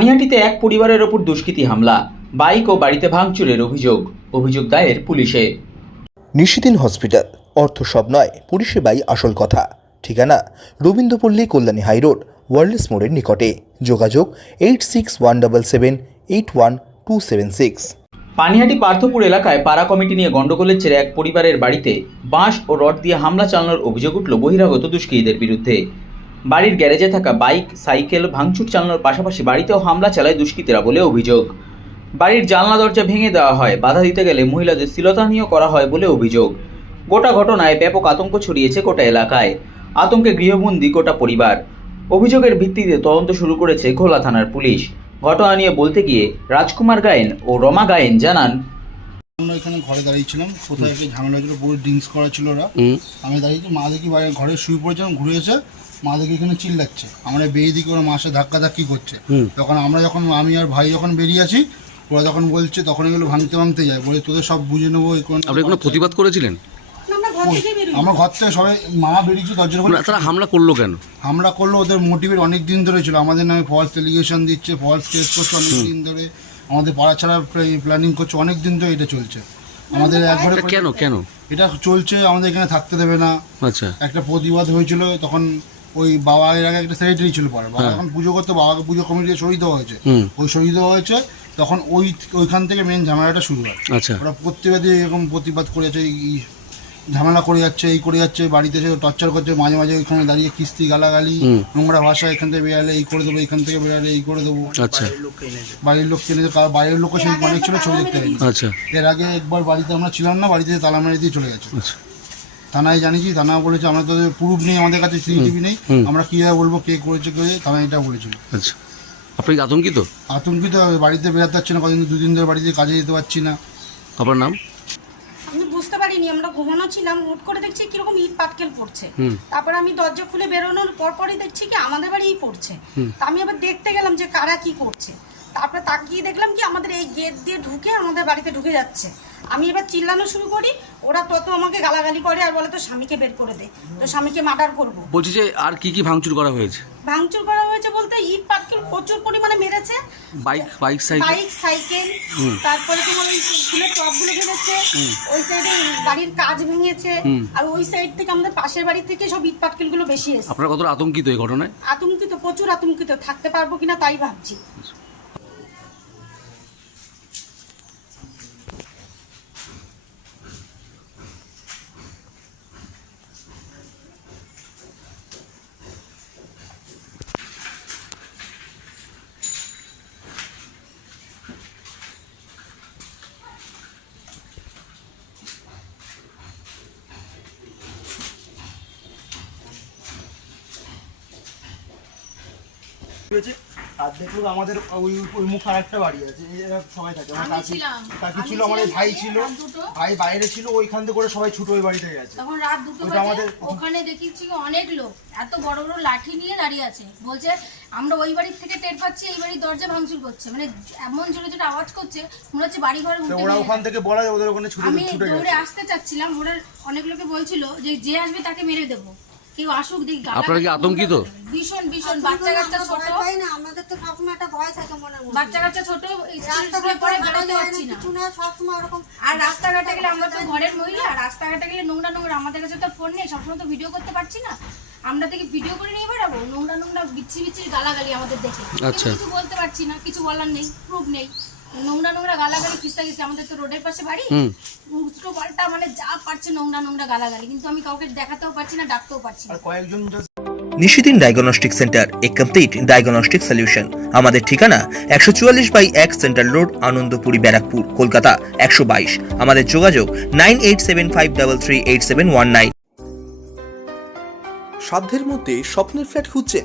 পানিহাটিতে এক পরিবারের ওপর দুষ্কৃতী হামলা বাইক ও বাড়িতে ভাঙচুরের অভিযোগ অভিযোগ দায়ের পুলিশে। নিশিদিন হসপিটাল অর্থ সব নয় পরিষেবাই আসল কথা। ঠিকানা রবীন্দ্রপল্লী কল্যাণী হাইরোড ওয়ার্ল্ডস মোড়ের নিকটে। যোগাযোগ eight six one double seven eight one two seven six. Panihati Parthapur এলাকায় পাড়া কমিটি নিয়ে গন্ডগোলের ছেড়ে এক পরিবারের বাড়িতে বাঁশ ও রড দিয়ে হামলা চালানোর অভিযোগ উঠল বহিরাগত দুষ্কৃতীদের বিরুদ্ধে। বাড়ির গ্যারেজে থাকা বাইক, সাইকেল ভাঙচুর চালানোর পাশাপাশি বাড়িতেও হামলা চালায় দুষ্কৃতীরা বলে অভিযোগ। বাড়ির জানলা দরজা ভেঙে দেওয়া হয়, বাধা দিতে গেলে মহিলাদের শ্লীলতাহানিও করা হয় বলে অভিযোগ। গোটা ঘটনায় ব্যাপক আতঙ্ক ছড়িয়েছে গোটা এলাকায়। আতঙ্কে গৃহবন্দী গোটা পরিবার। অভিযোগের ভিত্তিতে তদন্ত শুরু করেছে ঘোলা থানার পুলিশ। ঘটনা নিয়ে বলতে গিয়ে রাজকুমার গায়েন ও রমা গায়েন জানান আমরা এখানে ঘরে দাঁড়িয়েছিলাম। কোথায় কি ঝামেলা ছিল পুরো ড্রিঙ্কস করা ছিল ওরা। আমি দাঁড়িয়েছি মা দেখি বাইরে ঘরে শুয়ে পড়েছিলাম ঘুরে এসে মা দেখি এখানে চিল্লাচ্ছে আমরা বেরিয়ে দিকে ওরা মাসে ধাক্কা ধাক্কি করছে। তখন আমরা যখন আমি আর ভাই যখন বেরিয়ে আসি ওরা যখন বলছে তখন এগুলো ভাঙতে ভাঙতে যায়। বলে তোদের সব বুঝে নেব আপনি কোনো প্রতিবাদ করেছিলেন? আমার ঘর থেকে সবাই মা বেরিয়েছে দরজার না, তারা হামলা করল কেন? হামলা করল ওদের মোটিভের অনেক দিন ধরে ছিল। আমাদের নামে ফলস এলিগেশন দিচ্ছে ফলস কেস করছে অনেক দিন ধরে। আমাদের পাড়া ছাড়া প্ল্যানিং করছে অনেক দিন তো এটা চলছে। আমাদের একবারে কেন কেন? এটা চলছে আমাদের এখানে থাকতে দেবে না। আচ্ছা। একটা প্রতিবাদ হয়েছিল তখন ওই বাবা এর আগে একটা সেক্রেটারি ছিল পরে। বাবা এখন পুজো করতে বাবাকে পুজো কমিটি শহীদ হয়েছে। ওই শহীদ হয়েছে তখন ওই ওইখান থেকে মেন ঝামেলাটা শুরু হয়। আচ্ছা। ওরা প্রতিবাদী এরকম প্রতিবাদ করেছে এই ঝামেলা করে যাচ্ছে এই করে যাচ্ছে বাড়িতে এসে টর্চার করছে মাঝে মাঝে ওইখানে দাঁড়িয়ে কিস্তি গালাগালি নোংরা ভাষা এখান থেকে বেরালে এই করে দেবো এখান থেকে বেরালে এই করে দেবো। আচ্ছা। বাড়ির লোক কিনে বাইরের লোকও সেই অনেক ছিল ছবি দেখতে পাইনি আচ্ছা। এর আগে একবার বাড়িতে আমরা ছিলাম না বাড়িতে তালা মেরে দিয়ে চলে গেছে। আচ্ছা। থানায় জানিয়েছি থানা বলেছে আমরা তো প্রুফ নেই আমাদের কাছে সিসিটিভি নেই আমরা কীভাবে বলব কে করেছে কে থানা এটা বলেছিল। আচ্ছা। আপনি কি আতঙ্কিত? আতঙ্কিত বাড়িতে বেরাতে পারছি না কদিন দুদিন ধরে বাড়িতে কাজে যেতে পারছি না। আপনার নাম? পারিনি আমরা ঘুমানো ছিলাম হুট করে দেখছি কীরকম ইট পাটকেল পড়ছে। তারপর আমি দরজা খুলে বেরোনোর পর পরই দেখছি কি আমাদের বাড়িই পড়ছে। তা আমি আবার দেখতে গেলাম যে কারা কি করছে। তারপরে তাকিয়ে দেখলাম কি আমাদের এই গেট দিয়ে ঢুকে আমাদের বাড়িতে ঢুকে যাচ্ছে। আমি এবার চিল্লানো শুরু করি ওরা তত আমাকে গালাগালি করে আর বলে তো স্বামীকে বের করে দে তো স্বামীকে মার্ডার করব। বলছি যে আর কি কি ভাঙচুর করা হয়েছে? ভাঙচুর করা হয়েছে বলতে ইট পাটকেল প্রচুর পরিমাণে মেরেছে। Bike bike cycle? Bike cycle তারপরে তোমার ওই ফুলের টবগুলো ফেলেছে ওই সাইডে বাড়ির কাজ ভেঙেছে আর ওই সাইড থেকে আমাদের পাশের বাড়ি থেকে সব ইট পাটকেলগুলো বেশি এসেছে। আপনারা কতটা আতঙ্কিত এই ঘটনায়? আতঙ্কিত প্রচুর আতঙ্কিত থাকতে পারব কিনা তাই ভাবছি। হয়েছে। আর আমাদের ওই ওই মুখ আর একটা বাড়ি আছে এরা সবাই থাকে। আমার কাকি কাকি ছিল আমার ভাই ছিল। ভাই বাইরে ছিল ওইখান থেকে করে সবাই ছুটো ওই বাড়িতে গেছে। তখন রাত দুটো বাজে ওখানে দেখিছি অনেক লোক। এত বড় বড় লাঠি নিয়ে দাঁড়িয়ে আছে। বলছে আমরা ওই বাড়ির থেকে টের পাচ্ছি এই বাড়ির দরজা ভাঙচুর করছে। মানে এমন জোরে জোরে আওয়াজ করছে মনে হচ্ছে বাড়ি ঘর ওরা ওখান থেকে বলা যায় ওদের ওখানে ছুটে আমি দৌড়ে আসতে চাচ্ছিলাম ওরা অনেক লোকে বলছিল যে যে আসবে তাকে মেরে দেবো। কেউ আসুক দিক আপনারা কি আতঙ্কিত? ভীষণ ভীষণ বাচ্চা কাচ্চা ছোট। পাই না আমাদের তো সবসময় একটা ভয় থাকে মনের মধ্যে। বাচ্চা কাচ্চা ছোট স্কুলে বেরোতে পারছি না। কিছু না সবসময় ওরকম আর রাস্তাঘাটে গেলে আমরা তো ঘরের মহিলা রাস্তাঘাটে গেলে নোংরা নোংরা আমাদের কাছে তো ফোন নেই সবসময় তো ভিডিও করতে পারছি না। আমরা থেকে ভিডিও করে নিয়ে বেড়াবো? নোংরা নোংরা বিচ্ছি বিচ্ছির গালাগালি আমাদের দেখে। আচ্ছা। কিছু বলতে পারছি না কিছু বলার নেই প্রুফ নেই। নোংরা নোংরা গালাগালি খিস্তা খিস্তি আমাদের তো রোডের পাশে বাড়ি। উল্টো পাল্টা মানে যা পারছে নোংরা নোংরা গালাগালি। কিন্তু আমি কাউকে দেখাতেও পারছি না ডাকতেও পারছি না। কয়েকজন Nishidin diagnostic centre a complete diagnostic solution আমাদের ঠিকানা একশো চুয়াল্লিশ বাই এক সেন্ট্রাল রোড আনন্দপুরি ব্যারাকপুর কলকাতা একশো বাইশ। আমাদের যোগাযোগ nine eight seven five double three eight seven one nine. সাধ্যের মধ্যে স্বপ্নের ফ্ল্যাট খুঁজছেন